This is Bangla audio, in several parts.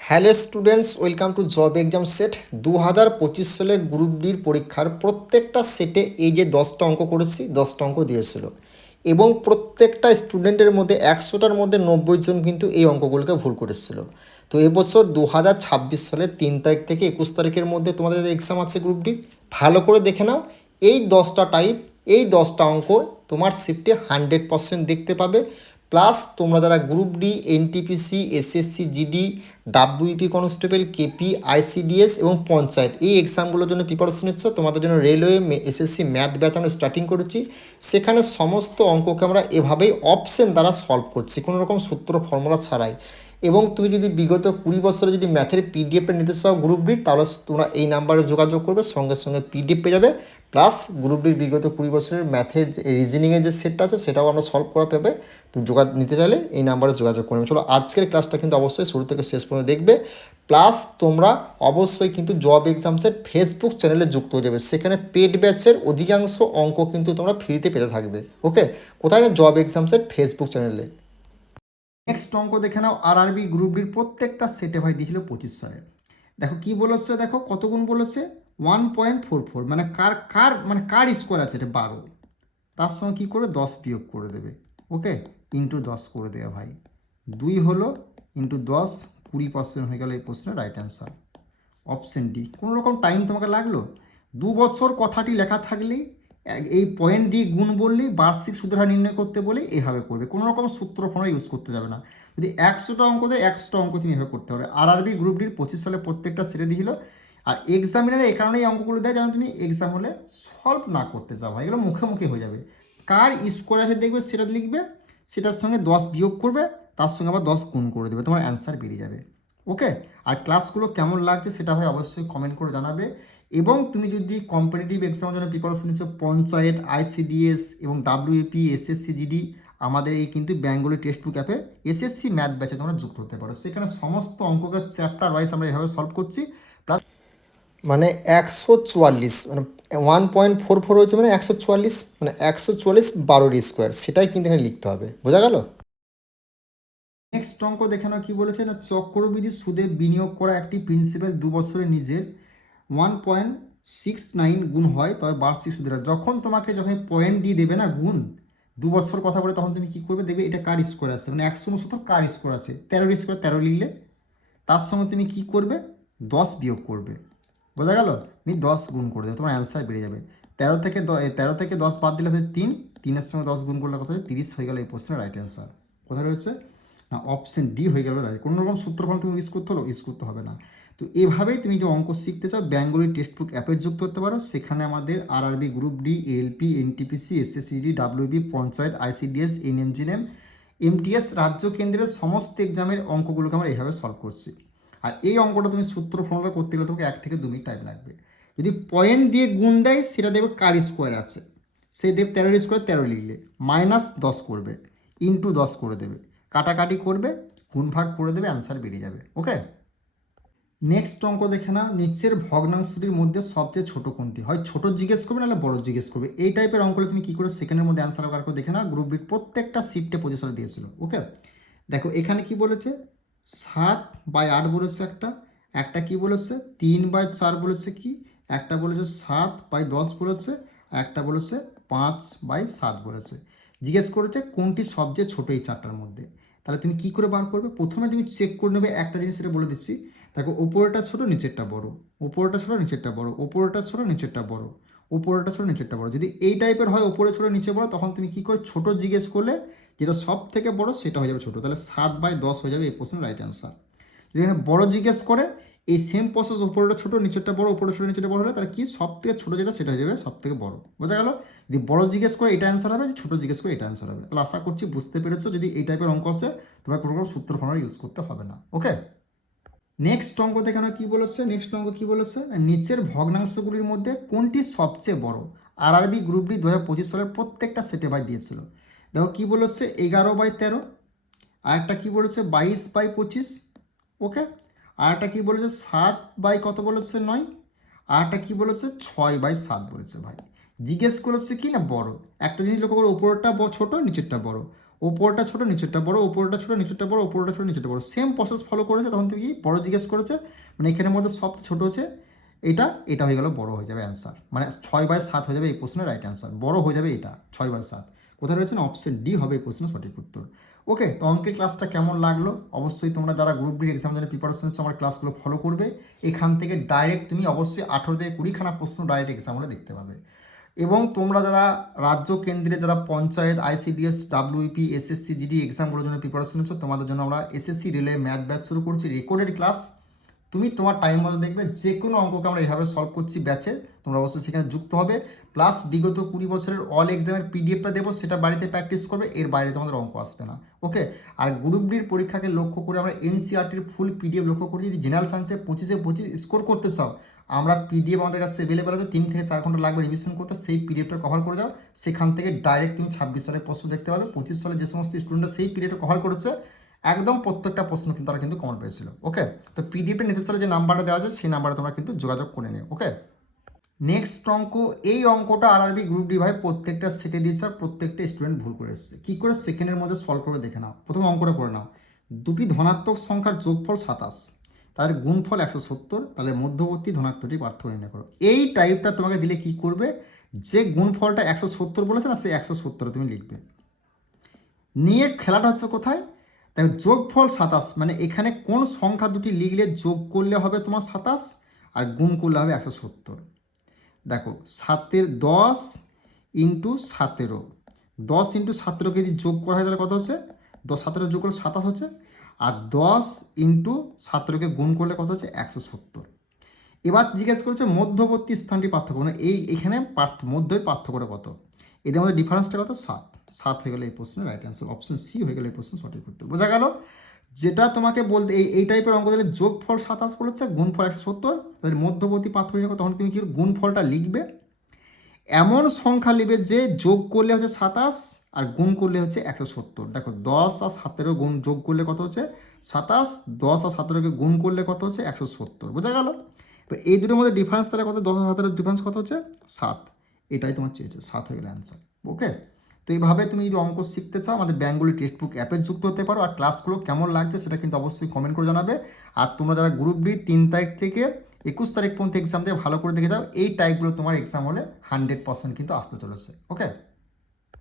Hello students, welcome to job exam set 2025 সালে গ্রুপ ডির পরীক্ষার প্রত্যেকটা সেটে এই যে 10টা অঙ্ক করেছি, 10টা অঙ্ক দিয়েছিল এবং প্রত্যেকটা স্টুডেন্টের মধ্যে 100টার মধ্যে 90 জন কিন্তু এই অঙ্কগুলোকে ভুল করেছিল। তো এবছর 2026 সালের 3 তারিখ থেকে 21 তারিখের মধ্যে তোমাদের এক্সাম আছে গ্রুপ ডি। ভালো করে দেখে নাও, এই 10টা টাইপ, এই 10টা অঙ্ক তোমার শিফটে 100% দেখতে পাবে। প্লাস তোমরা যারা group D, NTPC, SSC GD, WP constable, KP, ICDS এবং পঞ্চায়েত এই এক্সামগুলোর জন্য প্রিপারেশন নিচ্ছ, তোমাদের জন্য রেলওয়ে এসএসসি ম্যাথ ব্যাচ আমরা স্টার্টিং করেছি। সেখানে সমস্ত অঙ্ককে আমরা এভাবেই অপশন দ্বারা সলভ করছি, কোনো রকম সূত্র ফর্মুলা ছাড়াই। এবং তুমি যদি বিগত 20 বছরে যদি ম্যাথের পিডিএফটা নিতে চাও গ্রুপ ডির, তাহলে তোমরা এই নাম্বারে যোগাযোগ করবে, সঙ্গে সঙ্গে পিডিএফ পেয়ে যাবে। প্লাস গ্রুপ ডির বিগত 20 বছরের ম্যাথের রিজনিংয়ের যে সেটটা আছে সেটাও আমরা সলভ করা পাবে। তুমি নিতে চাইলে এই নাম্বারে যোগাযোগ করবে। চলো, আজকের ক্লাসটা কিন্তু অবশ্যই শুরু থেকে শেষ পর্যন্ত দেখবে। প্লাস তোমরা অবশ্যই কিন্তু জব এক্সামসের ফেসবুক চ্যানেলে যুক্ত হয়ে যাবে, সেখানে পেড ব্যাচের অধিকাংশ অঙ্ক কিন্তু তোমরা ফ্রিতে পেতে থাকবে। ওকে, কোথায় না, জব এক্সামসের ফেসবুক চ্যানেলে। নেক্সট অঙ্ক দেখে নাও, আরআরবি গ্রুপ ডির প্রত্যেকটা সেটে ভাই দিয়েছিল 25 সালে। দেখো কি বলেছে, দেখো কত গুণ বলেছে, 1.44, মানে কার স্কোয়ার আছে এটা 12, তার সঙ্গে কী করবে 10 বিয়োগ করে দেবে। ওকে, ইন্টু 10 করে দেবে ভাই, 2 হলো ইন্টু 10, 20% হয়ে গেল এই প্রশ্নের রাইট অ্যান্সার। Option D. কোনো রকম টাইম তোমাকে লাগলো, 2 বছর কথাটি লেখা থাকলেই এই পয়েন্ট দিয়ে গুণ বললেই বার্ষিক সুদের হার নির্ণয় করতে বলে এভাবে করবে, কোনো রকম সূত্র ফর্মুলা ইউজ করতে যাবে না। যদি 100টা অঙ্ক দেয় 100টা অঙ্ক তুমি এভাবে করতে হবে। আরআরবি গ্রুপ ডির 25 সালে প্রত্যেকটা সেরে দিয়েছিল। আর এক্সামিনারে এই কারণেই অঙ্কগুলো দেয় যেন তুমি এক্সাম হলে সলভ না করতে যাও, এগুলো মুখে মুখে হয়ে যাবে। কার স্কোয়ার আছে দেখবে সেটা লিখবে, সেটার সঙ্গে 10 বিয়োগ করবে, তার সঙ্গে আবার 10 গুণ করে দেবে, তোমার অ্যান্সার বেরিয়ে যাবে। ওকে, আর ক্লাসগুলো কেমন লাগছে সেটা হয় অবশ্যই কমেন্ট করে জানাবে। এবং তুমি যদি কম্পিটিটিভ এক্সামের জন্য প্রিপারেশন নিচ্ছ, পঞ্চায়েত, আইসিডিএস এবং ডাব্লিউপি, এসএসসি জিডি, আমাদের এই কিন্তু বেঙ্গলি টেক্সট বুক অ্যাপে এসএসসি ম্যাথ ব্যাচে তোমরা যুক্ত হতে পারো। সেখানে সমস্ত অঙ্ককে চ্যাপ্টার ওয়াইজ আমরা এভাবে সলভ করছি। প্লাস মানে 144, মানে 1.44 হয়েছে, মানে 144, মানে 144 12 স্কোয়ার, সেটাই কিন্তু এখানে লিখতে হবে। বোঝা গেল? নেক্সট অঙ্ক দেখে নাও কি বলেছে না, চক্রবৃদ্ধি সুদে বিনিয়োগ করা একটি প্রিন্সিপাল 2 বছরে নিজের 1.69 গুণ হয়, তবে বার্ষিক সুদের হার। যখন পয়েন্ট দিয়ে দেবে না গুণ, 2 বছর কথা বলে, তখন তুমি কি করবে, দেখবে এটা কার স্কোয়ার আছে, মানে 169 কার স্কোয়ার আছে, 13 স্কোয়ার 13 লিখলে তার সঙ্গে তুমি কি করবে 10 বিয়োগ করবে। বোঝা গেল? তুমি 10 গুণ করে দেবে, তোমার অ্যান্সার বেরিয়ে যাবে। 13 থেকে 10 বাদ দিলে হচ্ছে 3, 3-এর সঙ্গে 10 গুণ করলে কত হয় 30 হয়ে গেল এই প্রশ্নের রাইট অ্যান্সার। কোথায় রয়েছে না, অপশন ডি হয়ে গেল রাইট। কোনো রকম সূত্রফল তুমি ইউজ করতে হলো, ইউজ করতে হবে না। তো এভাবেই তুমি যে অঙ্ক শিখতে চাও, বেঙ্গলি টেক্সট বুক অ্যাপে যুক্ত করতে পারো। সেখানে আমাদের RRB group D, ALP, NTPC, SSCD, WB, panchayat, ICDS, NMGM, MTS রাজ্য কেন্দ্রের সমস্ত এক্সামের অঙ্কগুলোকে আমরা এইভাবে সলভ করছি। আর এই অঙ্কটা তুমি সূত্র ফর্মুলা করতে গেলে তোমাকে 1 থেকে 2 মিনিট টাইম লাগবে। যদি পয়েন্ট দিয়ে গুণ দেয় সেটা দেখবে কার স্কোয়ার আছে, সেই দেব 13 স্কোয়ার 13 লিখলে মাইনাস 10 করবে, ইন্টু 10 করে দেবে, কাটাকাটি করবে, গুণ ভাগ করে দেবে, অ্যান্সার বেরিয়ে যাবে। ওকে, নেক্সট অঙ্ক দেখে নাও, নিচের ভগ্নাংশটির মধ্যে সবচেয়ে ছোট কোনটি? হয় ছোট জিজ্ঞেস করবে, নাহলে বড় জিজ্ঞেস করবে। এই টাইপের অঙ্কগুলো তুমি কী করে সেকেন্ডের মধ্যে অ্যান্সার বার করে দেখে নাও। গ্রুপ বির প্রত্যেকটা শিফটে পজিশনে দিয়েছিল। ওকে, দেখো এখানে কি বলেছে, 7/8 বলেছে একটা, একটা কি বলেছে 3/4 বলেছে, কি একটা বলেছে 7/10 বলেছে, একটা বলেছে 5/7 বলেছে। জিজ্ঞেস করেছে কোনটি সবচেয়ে ছোট এই চারটার মধ্যে। তাহলে তুমি কি করে বার করবে? প্রথমে তুমি চেক করে নেবে একটা জিনিস, সেটা বলে দিচ্ছি। দেখো উপরেটা ছোট নিচেরটা বড়, উপরেটা ছোট নিচেরটা বড়, উপরেটা ছোট নিচেরটা বড়, উপরেটা ছোট নিচেরটা বড়। যদি এই টাইপের হয় উপরে ছোট নিচে বড়, তখন তুমি কি করে ছোট জিজ্ঞেস করলে যেটা সব থেকে বড় সেটা হয়ে যাবে ছোট, তাহলে 7/10 হয়ে যাবে এই প্রশ্নের রাইট অ্যান্সার। যদি এখানে বড় জিজ্ঞেস করে, এই সেম প্রসেস, উপরেটা ছোট নিচেরটা বড়, উপরে ছোট নিচেরটা বড় হলে তাহলে কি সব থেকে ছোটো যেটা সেটা হয়ে যাবে সব থেকে বড়। বোঝা গেল? যদি বড় জিজ্ঞেস করে এটা অ্যান্সার হবে, ছোটো জিজ্ঞেস করে এটা অ্যান্সার হবে। তাহলে আশা করছি বুঝতে পেরেছো। যদি এই টাইপের অঙ্ক আসে তোমার কোনো রকম সূত্র ফর্মুলা ইউজ করতে হবে না। ওকে, নেক্সট অঙ্ক দেখানো কি বলেছে, নেক্সট অঙ্ক কি বলেছে, নিচের ভগ্নাংশগুলির মধ্যে কোনটি সবচেয়ে বড়? আরআরবি গ্রুপ ডি 2025 সালের প্রত্যেকটা সেটে ভাই দিয়েছিল। দেখো কি বলেছে, 11/13, আর একটা কী বলেছে 22/25। ওকে, আর একটা কী বলেছে 7 কত বলেছে 9, আর একটা কী বলেছে 6/7 বলেছে। ভাই জিজ্ঞেস করেছে কি না বড়। একটা জিনিস লক্ষ্য করো, উপরেরটা ছোট নিচেরটা বড়, ওপরটা ছোটো নিচেরটা বড়, ওপরটা ছোটো নিচেরটা বড়, ওপরটা ছোটো নিচেরটা বড়, সেম প্রসেস ফলো করেছে। তখন তুমি কি বড় জিজ্ঞেস করেছে, মানে এখানের মধ্যে সব ছোটো হচ্ছে এটা হয়ে গেল বড় হয়ে যাবে অ্যান্সার, মানে 6/7 হয়ে যাবে এই প্রশ্নের রাইট অ্যান্সার, বড় হয়ে যাবে এটা 6/7। কোথায় রয়েছে না, অপশন ডি হবে এই প্রশ্নের সঠিক উত্তর। ওকে, তো অঙ্কের ক্লাসটা কেমন লাগলো অবশ্যই তোমরা যারা গ্রুপ ডি এক্সাম জন্য প্রিপারেশন হচ্ছে আমার ক্লাসগুলো ফলো করবে। এখান থেকে ডাইরেক্ট তুমি অবশ্যই 18 থেকে 20খানা প্রশ্ন ডাইরেক্ট এক্সাম হলে দেখতে পাবে। এবং তোমরা যারা রাজ্য কেন্দ্রে যারা panchayat, ICDS, WP, SSC, GD এক্সামগুলোর জন্য প্রিপারেশন হচ্ছে, তোমাদের জন্য আমরা এসএসসি রিলে ম্যাথ ব্যাচ শুরু করছি, রেকর্ডেড ক্লাস। তুমি তোমার টাইম মতো দেখবে যে কোনো অঙ্ককে আমরা এইভাবে সলভ করছি ব্যাচে, তোমরা অবশ্যই সেখানে যুক্ত হবে। প্লাস বিগত 20 বছরের অল এক্সামের পিডিএফটা দেবো, সেটা বাড়িতে প্র্যাকটিস করবে, এর বাইরে তোমাদের অঙ্ক আসবে না। ওকে, আর গ্রুপ ডির পরীক্ষাকে লক্ষ্য করে আমরা এনসিআরটির ফুল পিডিএফ লক্ষ্য করি। যদি জেনারেল সায়েন্সে 25-25 স্কোর করতে চাও, আমরা পিডিএফ আমাদের কাছে অ্যাভেলেবেল আছে, 3 থেকে 4 ঘন্টা লাগবে রিভিশন করতে, সেই পিডিএফটা কভার করে যাও। সেখান থেকে ডাইরেক্ট তুমি 26 সালের প্রশ্ন দেখতে পাবে। 25 সালে যে সমস্ত স্টুডেন্টরা সেই পিডিএফটা কভার করেছে, একদম প্রত্যেকটা প্রশ্ন কিন্তু তারা কিন্তু কমেন্ট পেয়েছিল। ওকে, তো পিডিএফের নিতে সালে যে নাম্বারটা দেওয়া আছে সেই নাম্বারে তোমরা কিন্তু যোগাযোগ করে নিও। ওকে, নেক্সট অঙ্ক, এই অঙ্কটা আরআরবি গ্রুপ ডি ভাই প্রত্যেকটা সেটে দিয়েছে আর প্রত্যেকটা স্টুডেন্ট ভুল করে এসেছে। কী করে সেকেন্ডের মধ্যে সলভ করে দেখে নাও। প্রথম অঙ্কটা পড়ে নাও, দুটি ধনাত্মক সংখ্যার যোগফল 27, তাদের গুণফল 170, তাহলে মধ্যবর্তী ধনাত্মকটি পার্থক্য নির্ণয় করো। এই টাইপটা তোমাকে দিলে কি করবে, যে গুণফলটা 170 বলেছে না, সেই 170 তুমি লিখবে। নিয়ে খেলাটা হচ্ছে কোথায়, দেখো যোগফল 27, মানে এখানে কোন সংখ্যা দুটি লিখলে যোগ করলে হবে তোমার 27 আর গুণ করলে হবে 170। দেখো 10 ইন্টু 17, 10 ইন্টু 17কে যদি যোগ করা হয় তাহলে কত হচ্ছে, 17 যোগ করলে 27 হচ্ছে, আর 10 ইন্টু 17কে গুণ করলে কত হচ্ছে 170। এবার জিজ্ঞেস করছে মধ্যবর্তী স্থানটি পার্থক্য, মানে এখানে মধ্যের পার্থক্যটা কত, এদের মধ্যে ডিফারেন্সটা কত, 7 হয়ে গেলে এই প্রশ্নের রাইট অ্যান্সার, অপশন সি হয়ে গেলে এই প্রশ্নের সঠিক উত্তর। বোঝা গেল, যেটা তোমাকে বলতে এই টাইপের অঙ্ক দিলে যোগফল 27 বলেছে, গুণফল 170, তাহলে মধ্যবর্তী পার্থক্য, তখন তুমি কি গুণফলটা লিখবে, এমন সংখ্যা লিখবে যে যোগ করলে হচ্ছে 27 আর গুণ করলে হচ্ছে 170। দেখো 10 আর 17 গুণ যোগ করলে কত হচ্ছে 27, 10 আর 17কে গুণ করলে কত হচ্ছে 170। বোঝা গেল, এবার এই দুটোর মধ্যে ডিফারেন্স তাহলে কত, 10 আর 17 ডিফারেন্স কত হচ্ছে 7, এটাই তোমার চেয়েছে, 7 হয়ে গেলে অ্যান্সার। ওকে, তো এইভাবে তুমি যদি অঙ্ক শিখতে চাও আমাদের বেঙ্গলি টেক্সট বুক অ্যাপে যুক্ত হতে পারো। আর ক্লাসগুলো কেমন লাগছে সেটা কিন্তু অবশ্যই কমেন্ট করে জানাবে। আর তোমরা যারা গ্রুপ ডি 3 তারিখ থেকে 21 তারিখ পর্যন্ত এক্সাম দিয়ে ভালো করে দেখে যাও, এই টাইপগুলো তোমার এক্সাম হলে 100% কিন্তু আসতে চলেছে। ওকে,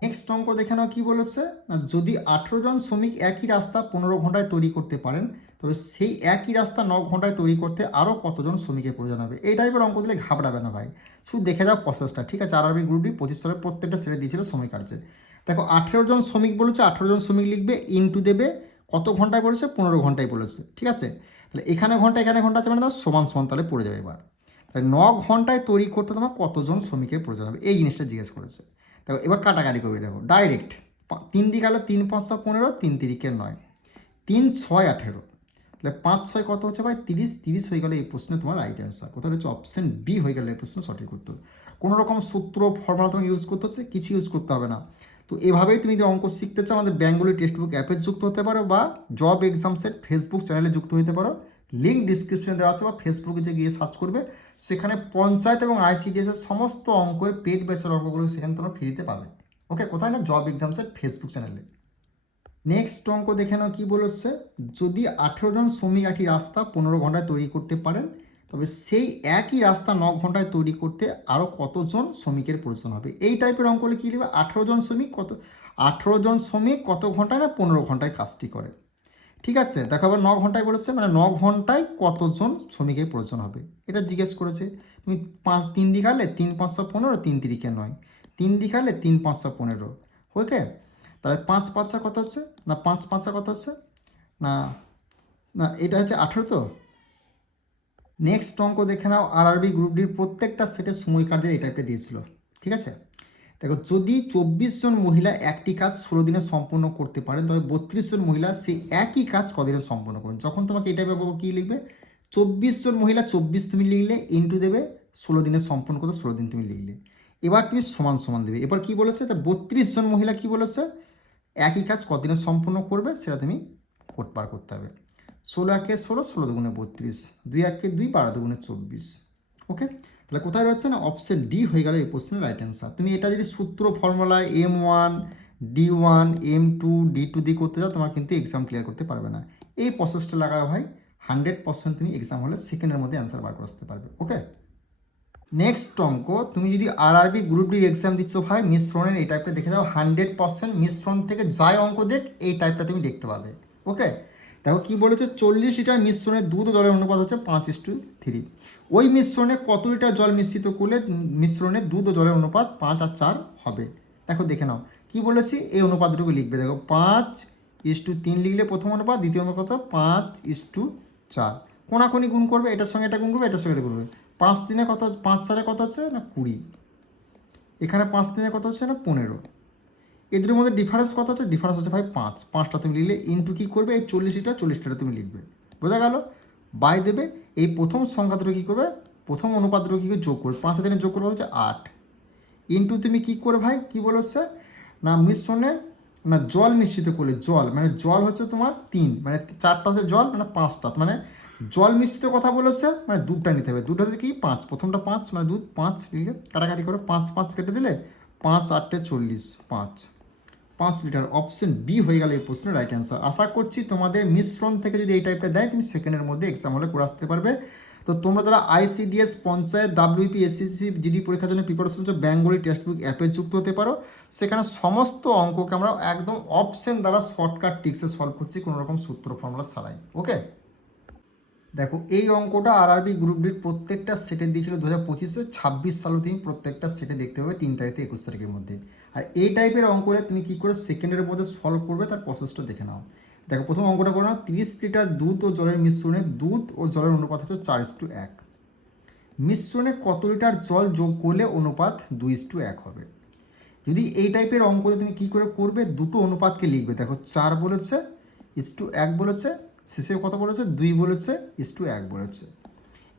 নেক্সট অঙ্ক দেখে নাও কী বলেছে না, যদি 18 জন শ্রমিক একই রাস্তা 15 ঘন্টায় তৈরি করতে পারেন, তবে সেই একই রাস্তা 9 ঘন্টায় তৈরি করতে আরও কতজন শ্রমিকের প্রয়োজন হবে। এই টাইপের অঙ্ক দিলে ঘাবড়াবে না ভাই, শুধু দেখে যাও প্রসেসটা। ঠিক আছে, আরআরবি গ্রুপ ডি 25 সালের প্রত্যেকটা ছেড়ে দিয়েছিল শ্রমিক কার্যে। দেখো 18 জন শ্রমিক বলেছে, 18 জন শ্রমিক লিখবে, ইনটু দেবে কত ঘন্টায় বলেছে, 15 ঘন্টায় বলেছে। ঠিক আছে, তাহলে এখানে ঘন্টা এখানে ঘন্টা আছে, মানে তার সমান সমান তাহলে পড়ে যাবে। এবার তাহলে 9 ঘন্টায় তৈরি করতে তোমার কতজন শ্রমিকের প্রয়োজন হবে, এই জিনিসটা জিজ্ঞেস করেছে। দেখো এবার কাটাকাটি করবে, দেখো ডাইরেক্ট 3 দিকে গেলে 3 5 15, 3 তিরিকে 9, 3 6 18, তাহলে 5 6 কত হচ্ছে ভাই 30, 30 হয়ে গেলে এই প্রশ্নে তোমার রাইট অ্যান্সার। কোথায় হচ্ছে অপশন বি হয়ে গেলে এই প্রশ্নের সঠিক উত্তর। কোনো রকম সূত্র ফর্মুলা তোমাকে ইউজ করতে হচ্ছে, কিছু ইউজ করতে হবে না। তো এভাবেই তুমি যদি অঙ্ক শিখতে চাও আমাদের বেঙ্গলি টেক্সট বুক অ্যাপে যুক্ত হতে পারো, বা জব এক্সাম সেট ফেসবুক চ্যানেলে যুক্ত হতে পারো। লিঙ্ক ডিসক্রিপশনে দেওয়া আছে, বা ফেসবুকে যে গিয়ে সার্চ করবে, সেখানে পঞ্চায়েত এবং আইসিডিএস এর সমস্ত অঙ্কের পেড ব্যাচের অঙ্কগুলো সেখানে তোমরা ফ্রিতে পাবে। ওকে, কোথায় না, জব এক্সাম সেট ফেসবুক চ্যানেলে। নেক্সট অঙ্ক দেখে নাও কী বলেছে, যদি 18 জন শ্রমিক একই রাস্তা 15 ঘন্টায় তৈরি করতে পারেন, তবে সেই একই রাস্তা 9 ঘন্টায় তৈরি করতে আরও কতজন শ্রমিকের প্রয়োজন হবে। এই টাইপের অঙ্ক হলে কী লিখবে, 18 জন শ্রমিক কত ঘন্টায় না 15 ঘন্টায় কাজটি করে। ঠিক আছে, দেখো আবার 9 ঘন্টায় বলেছে, মানে 9 ঘন্টায় কতজন শ্রমিকের প্রয়োজন হবে এটা জিজ্ঞেস করেছে। তুমি 3 দিকে আনলে 3 5 15, 3 তিরিকে 9, 3 দিকে আনলে 3 5 15। ওকে, তাহলে 5 5 কত হচ্ছে না, 5 5 কত হচ্ছে না, না এটা হচ্ছে 18 তো। নেক্সট অঙ্ক দেখে নাও, আরআরবি গ্রুপ ডির প্রত্যেকটা সেটে সময় কার্যের এই টাইপটা দিয়েছিল। ঠিক আছে, দেখো যদি 24 জন মহিলা একটি কাজ 16 দিনে সম্পন্ন করতে পারেন, তবে 32 জন মহিলা সেই একই কাজ কদিনে সম্পন্ন করবেন। যখন তোমাকে এই টাইপের কী লিখবে, 24 জন মহিলা 24 তুমি লিখলে, ইন্টু দেবে 16 দিনে সম্পন্ন করতে 16 দিন তুমি লিখলে, এবার তুমি সমান সমান দেবে। এবার কি বলেছে, তা 32 জন মহিলা কি বলেছে, একই কাজ কদিনে সম্পন্ন করবে সেটা তুমি বার করতে হবে। 16 একে 16, 16 দুগুণে 32, 2 একে 2, 12 দুগুণে 24। ওকে, তাহলে কোথায় রয়েছে না, অপশন ডি হয়ে গেল এই প্রশ্নের রাইট অ্যান্সার। তুমি এটা যদি সূত্র formula M1 D1 M2 D2 দিয়ে করতে যাও, তোমার কিন্তু এক্সাম ক্লিয়ার করতে পারবে না। এই প্রসেসটা লাগাও ভাই, 100% তুমি এক্সাম হলে সেকেন্ডের মধ্যে অ্যান্সার বার করে আসতে পারবে। ওকে, নেক্সট অঙ্ক, তুমি যদি আরআরবি গ্রুপ ডির এক্সাম দিচ্ছ ভাই, মিশ্রণের এই টাইপটা দেখে যাও, 100% মিশ্রণ থেকে যাই অঙ্ক দেখ এই টাইপটা তুমি দেখতে পাবে। ওকে, দেখো কি বলেছে, 40 লিটার মিশ্রণে দুধ ও জলের অনুপাত হচ্ছে 5:3। ওই মিশ্রণে কত লিটার জল মিশ্রিত করলে মিশ্রণে দুধ ও জলের অনুপাত 5 আর 4 হবে। দেখো দেখে নাও কি বলেছি, এই অনুপাতটুকু লিখবে। দেখো 5:3 লিখলে প্রথম অনুপাত, দ্বিতীয় অনুপাত 5:4। কোনাকুনি গুণ করবে, এটার সঙ্গে এটা গুণ করবে, এটার সঙ্গে এটা গুণ করবে। 5×3 কত, 5×4 কত হচ্ছে না 20, এখানে 5×3 কত হচ্ছে না 15। এই দুটোর মধ্যে ডিফারেন্স কত হচ্ছে, ডিফারেন্স হচ্ছে ভাই 5। 5টা তুমি লিখলে ইন্টু কী করবে, এই 40টা তুমি লিখবে। বোঝা গেল? বাই দেবে, এই প্রথম সংখ্যা দুটো কী করবে, প্রথম অনুপাত দুটো কী করে যোগ করবে, 5 দিনে যোগ করবে হচ্ছে 8, ইন্টু তুমি কী করে ভাই, কী বলেছে না মিশ্রণে না জল মিশ্রিত করলে, জল মানে জল হচ্ছে তোমার 3, মানে 4টা হচ্ছে জল, মানে 5টা, মানে জল মিশ্রিত কথা বলেছে, মানে দুধটা নিতে হবে। দুধটা কি 5, প্রথমটা 5 মানে দুধ 5 লিখে কাটাকাটি করে 5 কেটে দিলে 5×8 = 40, 5 লিটার। অপশন বি হয়ে গেল এই প্রশ্নের রাইট অ্যান্সার। আশা করছি তোমাদের মিশ্রণ থেকে যদি এই টাইপটা দেয়, তুমি সেকেন্ডের মধ্যে এক্সাম হলে করে আসতে পারবে। তো তোমরা যারা ICDS, panchayat, WP, SSC, GD পরীক্ষার জন্য প্রিপারেশন হচ্ছে, বেঙ্গলি টেক্সট বুক অ্যাপে যুক্ত হতে পারো। সেখানে সমস্ত অঙ্ককে আমরা একদম অপশন দ্বারা শর্টকাট টিক্সে সলভ করছি, কোনো রকম সূত্র ফর্মুলা ছাড়াই। ওকে, দেখো এই অঙ্কটা আরআরবি গ্রুপ ডির প্রত্যেকটা সেটে দিয়েছিল 2025-এ, 26 সালে তুমি প্রত্যেকটা সেটে দেখতে পাবে 3 তারিখ থেকে 21 তারিখের মধ্যে। আর এই টাইপের অঙ্করে তুমি কী করে সেকেন্ডের মধ্যে সলভ করবে তার প্রসেসটা দেখে নাও। দেখো প্রথম অঙ্কটা করে নাও, 30 লিটার দুধ ও জলের মিশ্রণে দুধ ও জলের অনুপাত হচ্ছে 4:1। মিশ্রণে কত লিটার জল যোগ করলে অনুপাত 2:1 হবে। যদি এই টাইপের অঙ্কতে তুমি কী করে করবে, দুটো অনুপাতকে লিখবে। দেখো 4 বলেছে, 1 বলেছে, শেষে কত বলেছে 2 বলেছে, 1 বলেছে।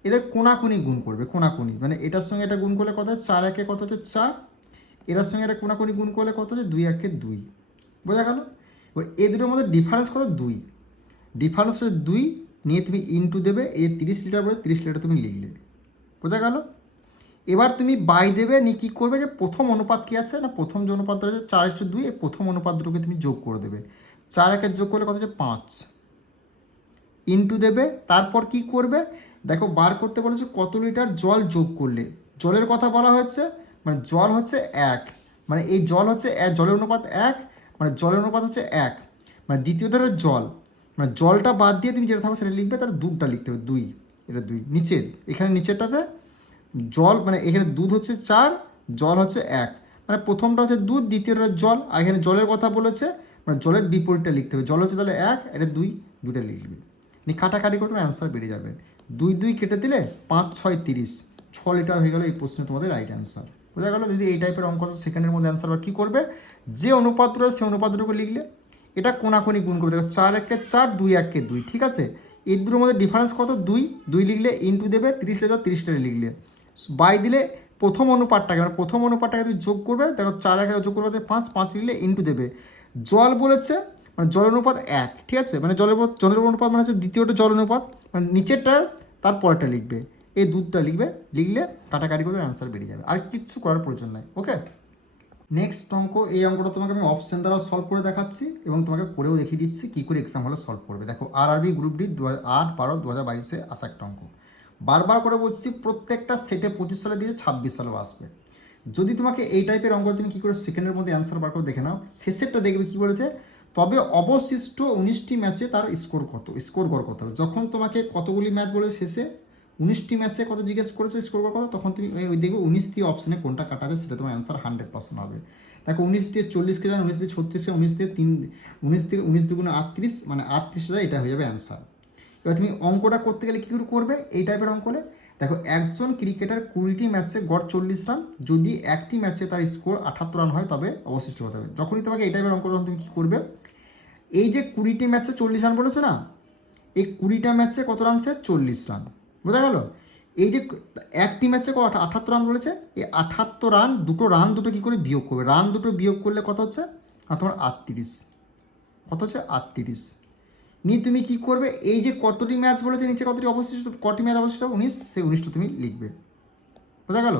এদের কোনাকুনি গুণ করবে, কোনাকুনি মানে এটার সঙ্গে এটা গুণ করলে কত হয়, 4×1 কত হচ্ছে 4, এটার সঙ্গে এটা কোনাকুনি গুণ করলে কত হচ্ছে 2×1 2। বোঝা গেল? এবার এই দুটোর মধ্যে ডিফারেন্স কত 2, ডিফারেন্স হচ্ছে 2 নিয়ে তুমি ইনটু দেবে, এই 30 লিটার বলে 30 লিটার তুমি লিখলে। বোঝা গেল? এবার তুমি বাই দেবে, নিয়ে কী করবে, যে প্রথম অনুপাত কী আছে না, প্রথম যে অনুপাতটা হচ্ছে 4:2, এই প্রথম অনুপাত দুটোকে তুমি যোগ করে দেবে। 4×1 যোগ করলে কত হচ্ছে 5, ইনটু দেবে। তারপর কি করবে, দেখো বার করতে বলেছে কত লিটার জল যোগ করলে, জলের কথা বলা হচ্ছে, মানে জল হচ্ছে 1, মানে এই জল হচ্ছে জলের অনুপাত 1, মানে জলের অনুপাত হচ্ছে 1, মানে দ্বিতীয় ধারের জল, মানে জলটা বাদ দিয়ে তুমি যেটা থাকবে সেটা লিখবে, তার দুধটা লিখতে হবে 2, এটা 2 নিচের, এখানে নিচেরটাতে জল, মানে এখানে দুধ হচ্ছে 4, জল হচ্ছে 1, মানে প্রথমটা হচ্ছে দুধ, দ্বিতীয়টা জল, আর এখানে জলের কথা বলেছে, মানে জলের বিপরীতটা লিখতে হবে। জল হচ্ছে তাহলে 1, এটা 2, দুটো লিখবে। কাটাকাটি করে তোমার অ্যান্সার বেরিয়ে যাবে। 2 কেটে দিলে 5×6 = 30, 6 লিটার হয়ে গেল এই প্রশ্নে তোমাদের রাইট অ্যান্সার। বোঝা গেল? যদি এই টাইপের অঙ্ক সেকেন্ডের মধ্যে অ্যান্সার কী করবে, যে অনুপাত রয়েছে সেই অনুপাতটুকু লিখলে, এটা কোনাকুনি গুণ করবে। দেখো 4×1 4, 2×1 2, ঠিক আছে। এই দুটোর মধ্যে ডিফারেন্স কত 2 লিখলে ইনটু দেবে, 30 লিটার 30 লিটার লিখলে, বাই দিলে প্রথম অনুপাতটাকে, মানে প্রথম অনুপাতটাকে তুমি যোগ করবে। দেখো 4×1 যোগ করবে 5 লিখলে ইনটু দেবে। জল বলেছে, মানে জল অনুপাত 1, ঠিক আছে, মানে জলের অনুপাত মানে হচ্ছে দ্বিতীয়টা জল অনুপাত, মানে নিচেরটা তারপরেরটা লিখবে, এই দুধটা লিখবে, লিখলে কাটাকাটি করে অ্যান্সার বেরিয়ে যাবে, আর কিচ্ছু করার প্রয়োজন নাই। ওকে, নেক্সট অঙ্ক, এই অঙ্কটা তোমাকে আমি অপশন দ্বারা সলভ করে দেখাচ্ছি এবং তোমাকে করেও দেখিয়ে দিচ্ছি কী করে এক্সাম হলে সলভ করবে। দেখো আরআরবি গ্রুপ ডি 8/12/2022-এ আসা একটা অঙ্ক, বারবার করে বলছি প্রত্যেকটা সেটে 25 সালে দিয়ে 26 সালেও আসবে। যদি তোমাকে এই টাইপের অঙ্ক তুমি কী করে সেকেন্ডের মধ্যে অ্যান্সার বার করে দেখে নাও, শেষেরটা দেখবে কী বলেছে, তবে অবশিষ্ট 19টি ম্যাচে তার স্কোর গড় কত। যখন তোমাকে কতগুলি ম্যাচ বলে শেষে 19টি ম্যাচে কত জিজ্ঞেস করেছে, স্কোর গড় কত, তখন তুমি ওই দেখবে 19 দিয়ে অপশানে কোনটা কাটা আছে, সেটা তোমার অ্যান্সার 100% হবে। দেখো 19 দিয়ে 40কে যান, 19 দিয়ে 36, 19 দিয়ে 3, 19 2 38, মানে 38,000, এটা হয়ে যাবে অ্যান্সার। এবার তুমি অঙ্কটা করতে গেলে কী করে করবে, এই টাইপের অঙ্ক হলে দেখো একজন ক্রিকেটার 20টি ম্যাচে গড় 40 রান, যদি একটি ম্যাচে তার স্কোর 78 রান হয় তবে অবশিষ্ট হতে হবে। যখনই তোমাকে এই টাইপের অঙ্ক, তখন তুমি কী করবে, এই যে 20টি ম্যাচে 40 রান বলেছে না, এই 20টা ম্যাচে কত রান, সে 40 রান। বোঝা গেল? এই যে একটি ম্যাচে 78 রান বলেছে, এই 78 রান দুটো কী করে বিয়োগ করবে, রান দুটো বিয়োগ করলে কত হচ্ছে, আর তোমার 38, কত হচ্ছে 38, নিয়ে তুমি কী করবে, এই যে কতটি ম্যাচ বলেছে নিচে কতটি অবশিষ্ট, কটি ম্যাচ অবশিষ্ট 19, সেই 19টা তুমি লিখবে। বোঝা গেল?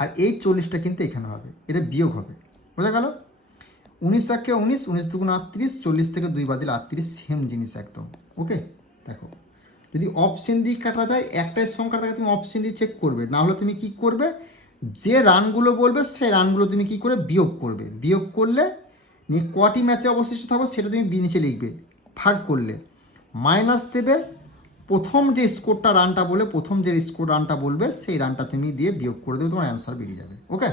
আর এই 40টা কিন্তু এখানে হবে, এটা বিয়োগ হবে। বোঝা গেল? 19 একে 19, 19 দুগুণ 38, 40 থেকে 2 বাদ দিলে 38, সেম জিনিস একদম। ওকে, দেখো যদি অপশন দিয়ে কাটা যায়, একটাই সংখ্যা থাকে তুমি অপশন দিয়ে চেক করবে, না হলে তুমি কি করবে, যে রানগুলো বলবে সেই রানগুলো তুমি কি করে বিয়োগ করবে, বিয়োগ করলে নিয়ে কটি ম্যাচে অবশিষ্ট থাকবে সেটা তুমি নিচে লিখবে, ভাগ করলে মাইনাস দেবে, প্রথম যে স্কোরটা রানটা বলে প্রথম যে স্কোর রানটা বলবে সেই রানটা তুমি দিয়ে বিয়োগ করে দেবে, তোমার অ্যান্সার বেরিয়ে যাবে। ওকে।